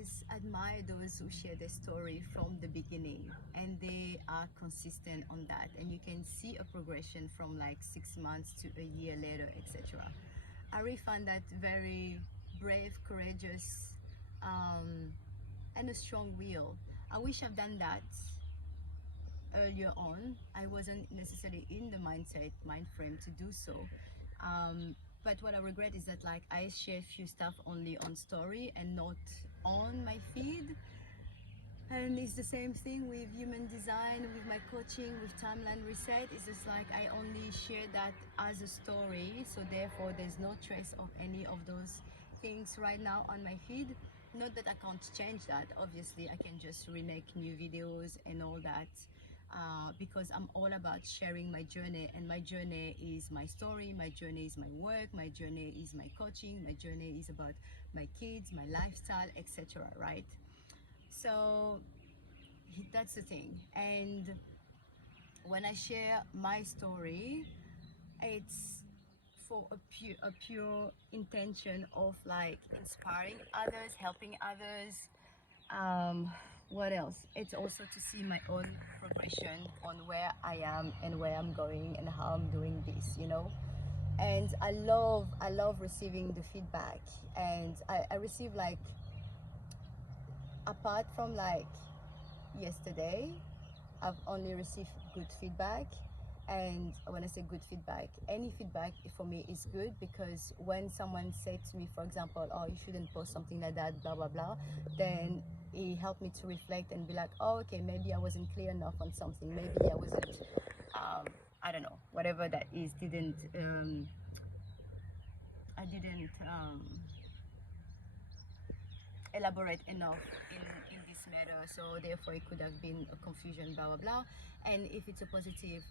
always admire those who share their story from the beginning and they are consistent on that, and you can see a progression from like 6 months to a year later, etc. I really find that very brave, courageous, and a strong will. I wish I've done that earlier on. I wasn't necessarily in the mind frame to do so. But what I regret is that like I share few stuff only on story and not on my feed. And it's the same thing with human design, with my coaching, with timeline reset. It's just like I only share that as a story, so therefore there's no trace of any of those things right now on my feed. Not that I can't change that, obviously I can just remake new videos and all that, because I'm all about sharing my journey, and my journey is my story, my journey is my work, my journey is my coaching, my journey is about my kids, my lifestyle, etc. Right? So that's the thing. And when I share my story, it's for a pure intention of like inspiring others, helping others. What else? It's also to see my own progression on where I am and where I'm going and how I'm doing this, you know. And I love receiving the feedback, and I receive like, apart from like yesterday, I've only received good feedback. And when I say good feedback, any feedback for me is good, because when someone said to me, for example, oh, you shouldn't post something like that, blah blah blah, then it helped me to reflect and be like, oh, okay, maybe I wasn't clear enough on something, maybe I wasn't, I don't know, whatever that is, I didn't elaborate enough in this matter, so therefore it could have been a confusion, blah blah blah. And if it's a positive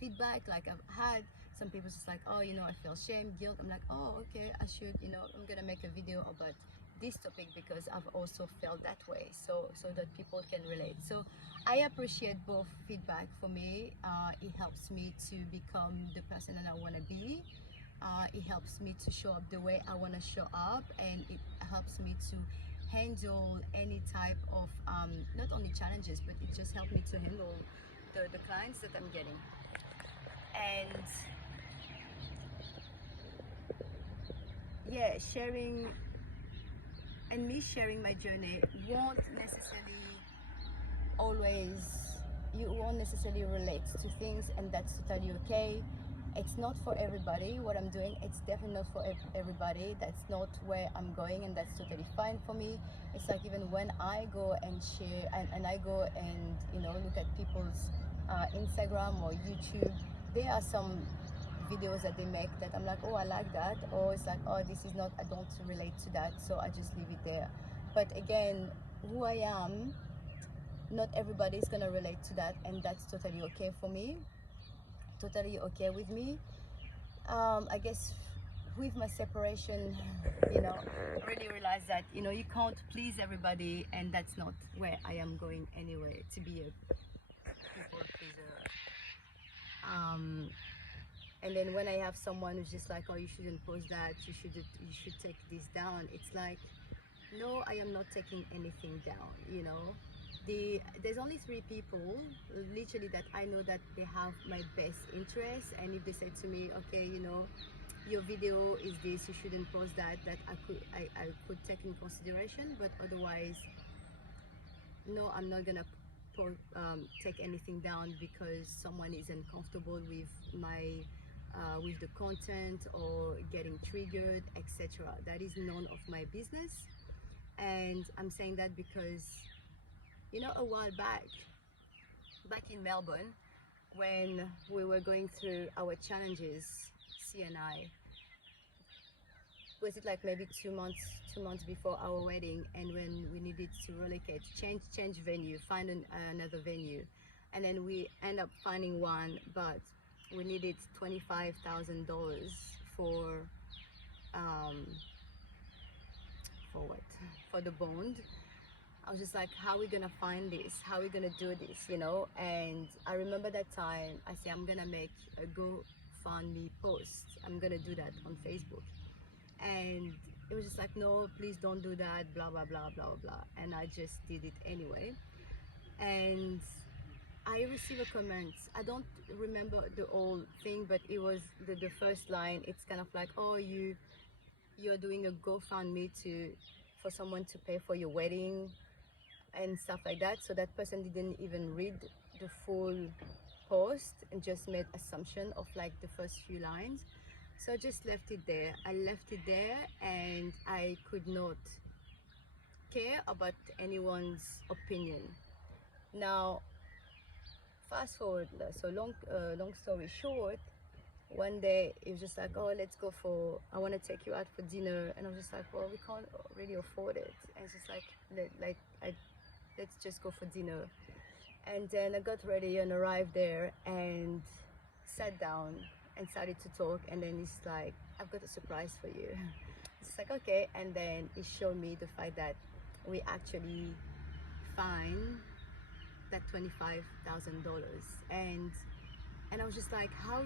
feedback, like I've had some people just like, oh, you know, I feel shame, guilt, I'm like, oh, okay, I should, you know, I'm gonna make a video about this topic because I've also felt that way, so that people can relate. So I appreciate both feedback. For me, it helps me to become the person that I want to be. It helps me to show up the way I want to show up, and it helps me to handle any type of not only challenges, but it just helped me to handle the clients that I'm getting. And yeah, sharing my journey won't necessarily always, you won't necessarily relate to things, and that's totally okay. It's not for everybody what I'm doing. It's definitely not for everybody. That's not where I'm going, and that's totally fine for me. It's like even when I go and share and I go and, you know, look at people's Instagram or YouTube, there are some videos that they make that I'm like, oh, I like that, or it's like, oh, this is not, I don't relate to that, so I just leave it there. But again, who I am, not everybody is gonna relate to that, and that's totally okay for me, totally okay with me. I guess with my separation, you know, really realize that, you know, you can't please everybody, and that's not where I am going anyway, to be a people pleaser. And then when I have someone who's just like, oh, you shouldn't post that, you should take this down, it's like, no, I am not taking anything down, you know. There's only 3 people literally that I know that they have my best interest, and if they say to me, okay, you know, your video is this, you shouldn't post that, I could take in consideration. But otherwise, no, I'm not gonna take anything down because someone is uncomfortable with my with the content or getting triggered, etc. That is none of my business. And I'm saying that because, you know, a while back in Melbourne, when we were going through our challenges, C and I, was it like maybe 2 months before our wedding, and when we needed to relocate, change venue, find another venue, and then we end up finding one, but we needed $25,000 for what? For the bond. I was just like, how are we gonna find this? How are we gonna do this? You know? And I remember that time I said, I'm gonna make a GoFundMe post. I'm gonna do that on Facebook. And it was just like, no, please don't do that, blah blah blah blah blah, and I just did it anyway. And I received a comment. I don't remember the whole thing, but it was the first line. It's kind of like, oh, you're doing a GoFundMe to for someone to pay for your wedding and stuff like that. So that person didn't even read the full post and just made assumption of like the first few lines. So I just left it there. I left it there, and I could not care about anyone's opinion. Now, fast forward, so long story short, one day it was just like, oh, let's go for, I want to take you out for dinner, and I was just like, well, we can't really afford it, and it's just like, let's just go for dinner. And then I got ready and arrived there and sat down and started to talk, and then he's like, I've got a surprise for you. It's like, okay. And then he showed me the fact that we actually fined that $25,000. And I was just like, how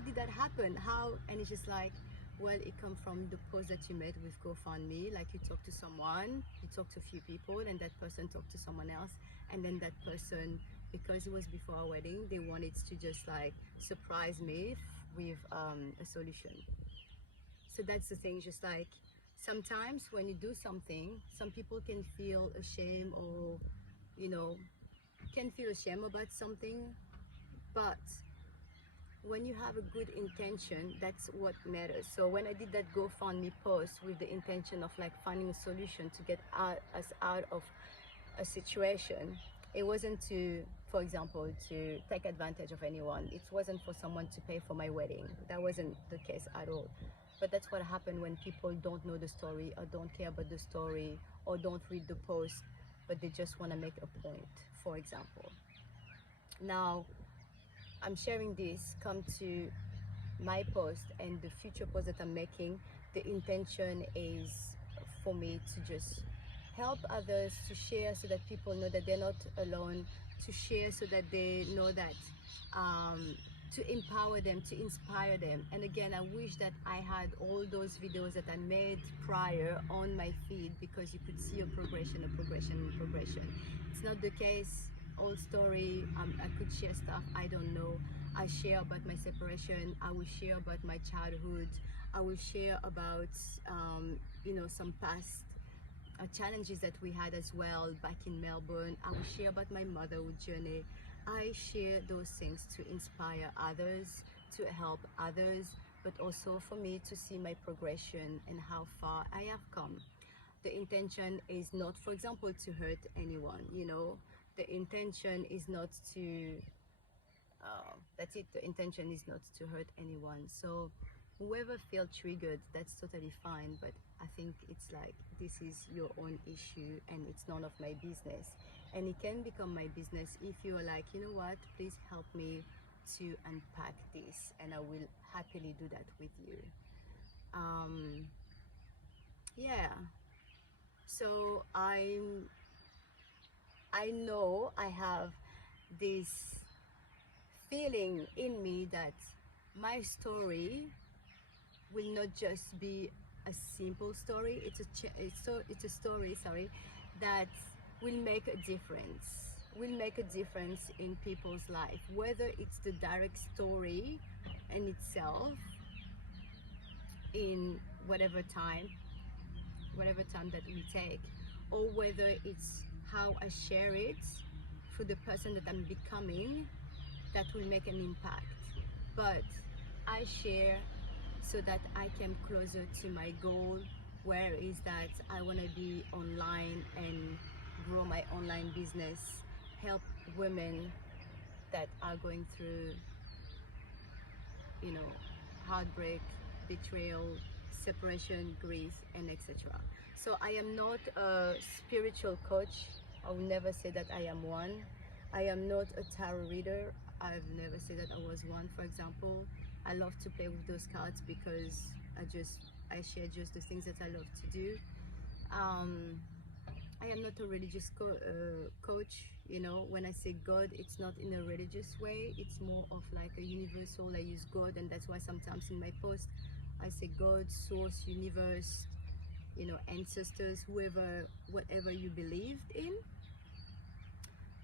did that happen? How? And it's just like, well, it come from the post that you made with GoFundMe. Like, you talked to someone, you talked to a few people, and that person talked to someone else, and then that person, because it was before our wedding, they wanted to just like surprise me with a solution. So that's the thing, just like, sometimes when you do something, some people can feel ashamed, or you know, can feel ashamed about something, but when you have a good intention, that's what matters. So when I did that GoFundMe post with the intention of like finding a solution to get us out of a situation, it wasn't to, for example, to take advantage of anyone. It wasn't for someone to pay for my wedding. That wasn't the case at all. But that's what happened when people don't know the story, or don't care about the story, or don't read the post, but they just want to make a point, for example. Now, I'm sharing this come to my post and the future post that I'm making. The intention is for me to just help others, to share so that people know that they're not alone, to share so that they know that, to empower them, to inspire them. And again, I wish that I had all those videos that I made prior on my feed, because you could see a progression, a progression, a progression. It's not the case. Old story, I could share stuff I don't know. I share about my separation, I will share about my childhood, I will share about some past challenges that we had as well back in Melbourne. I will share about my motherhood journey. I share those things to inspire others, to help others, but also for me to see my progression and how far I have come. The intention is not, for example, to hurt anyone, the intention is not to, that's it, the intention is not to hurt anyone. So whoever felt triggered, that's totally fine, but I think it's like, this is your own issue and it's none of my business. And it can become my business if you're like, you know what, please help me to unpack this, and I will happily do that with you. Yeah, so I know I have this feeling in me that my story will not just be a simple story. It's a story, sorry, that will make a difference. Will make a difference in people's life, whether it's the direct story in itself, in whatever time that we take, or whether it's how I share it for the person that I'm becoming, that will make an impact. But I share so that I come closer to my goal, where is that I want to be online and grow my online business, help women that are going through, heartbreak, betrayal, separation, grief, and etc. So I am not a spiritual coach. I will never say that I am one. I am not a tarot reader. I've never said that I was one, for example. I love to play with those cards because I share just the things that I love to do. I am not a religious coach. When I say God, it's not in a religious way. It's more of like a universal. I use God, and that's why sometimes in my post I say God, source, universe, you know, ancestors, whoever, whatever you believed in.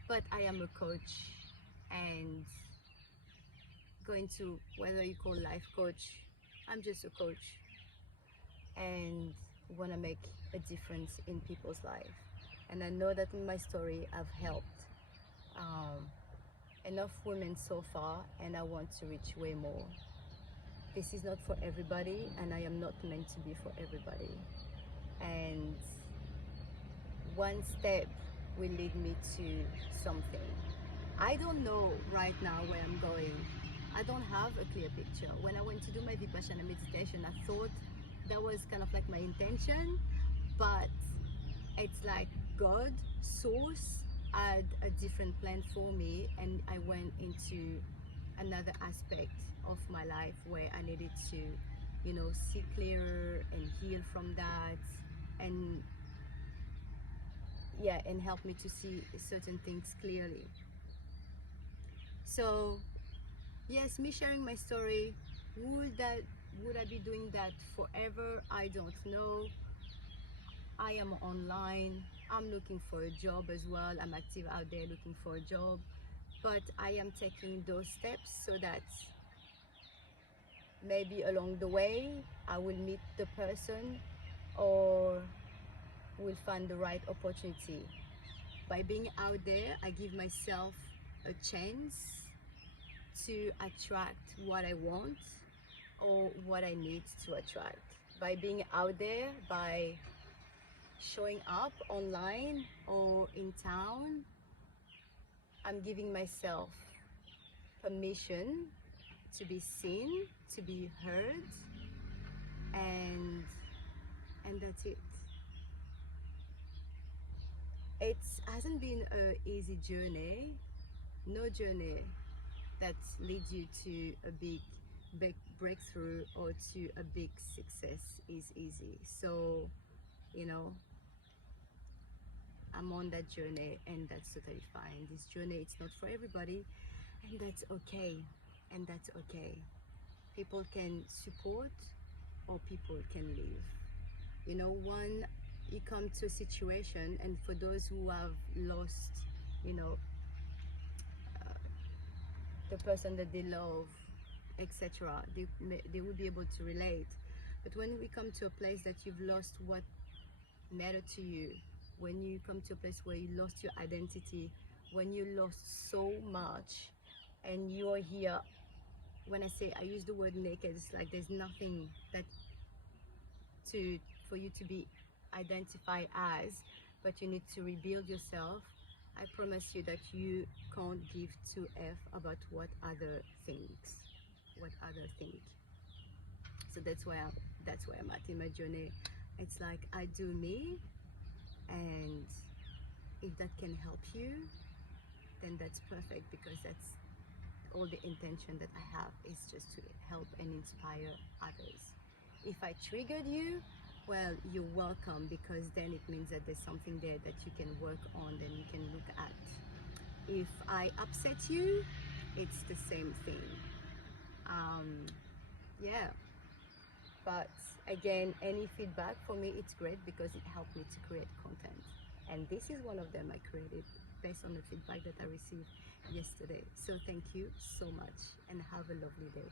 But I am a coach, and going to, whether you call life coach, I'm just a coach, and want to make a difference in people's life. And I know that in my story I've helped enough women so far, and I want to reach way more. This is not for everybody, and I am not meant to be for everybody. And one step will lead me to something. I don't know right now where I'm going. I don't have a clear picture. When I went to do my Vipassana meditation, I thought that was kind of like my intention, but it's like God, Source, had a different plan for me, and I went into another aspect of my life where I needed to, you know, see clearer and heal from that, and yeah, and help me to see certain things clearly. So yes, me sharing my story, would I be doing that forever? I don't know. I am online. I'm looking for a job as well. I'm active out there looking for a job, but I am taking those steps so that maybe along the way I will meet the person, or will find the right opportunity. By being out there, I give myself a chance to attract what I want or what I need to attract. By being out there, by showing up online or in town, I'm giving myself permission to be seen, to be heard, and that's it. It hasn't been an easy journey. No journey that leads you to a big breakthrough or to a big success is easy. So, you know, I'm on that journey, and that's totally fine. This journey, it's not for everybody, and that's okay. And that's okay. People can support, or people can leave. You know, when you come to a situation, and for those who have lost, you know, the person that they love, etc., they will be able to relate. But when we come to a place that you've lost what mattered to you, when you come to a place where you lost your identity, when you lost so much, and you're here, when I say, I use the word naked, it's like there's nothing that for you to be identified as, but you need to rebuild yourself. I promise you that you can't give 2F about what other thinks, what other think. So that's where I'm at in my journey. It's like, I do me, and if that can help you, then that's perfect, because that's all the intention that I have, is just to help and inspire others. If I triggered you, well, you're welcome, because then it means that there's something there that you can work on, then you can look at. If I upset you, it's the same thing. Yeah, but again, any feedback for me, it's great, because it helped me to create content, and this is one of them I created based on the feedback that I received yesterday. So thank you so much, and have a lovely day.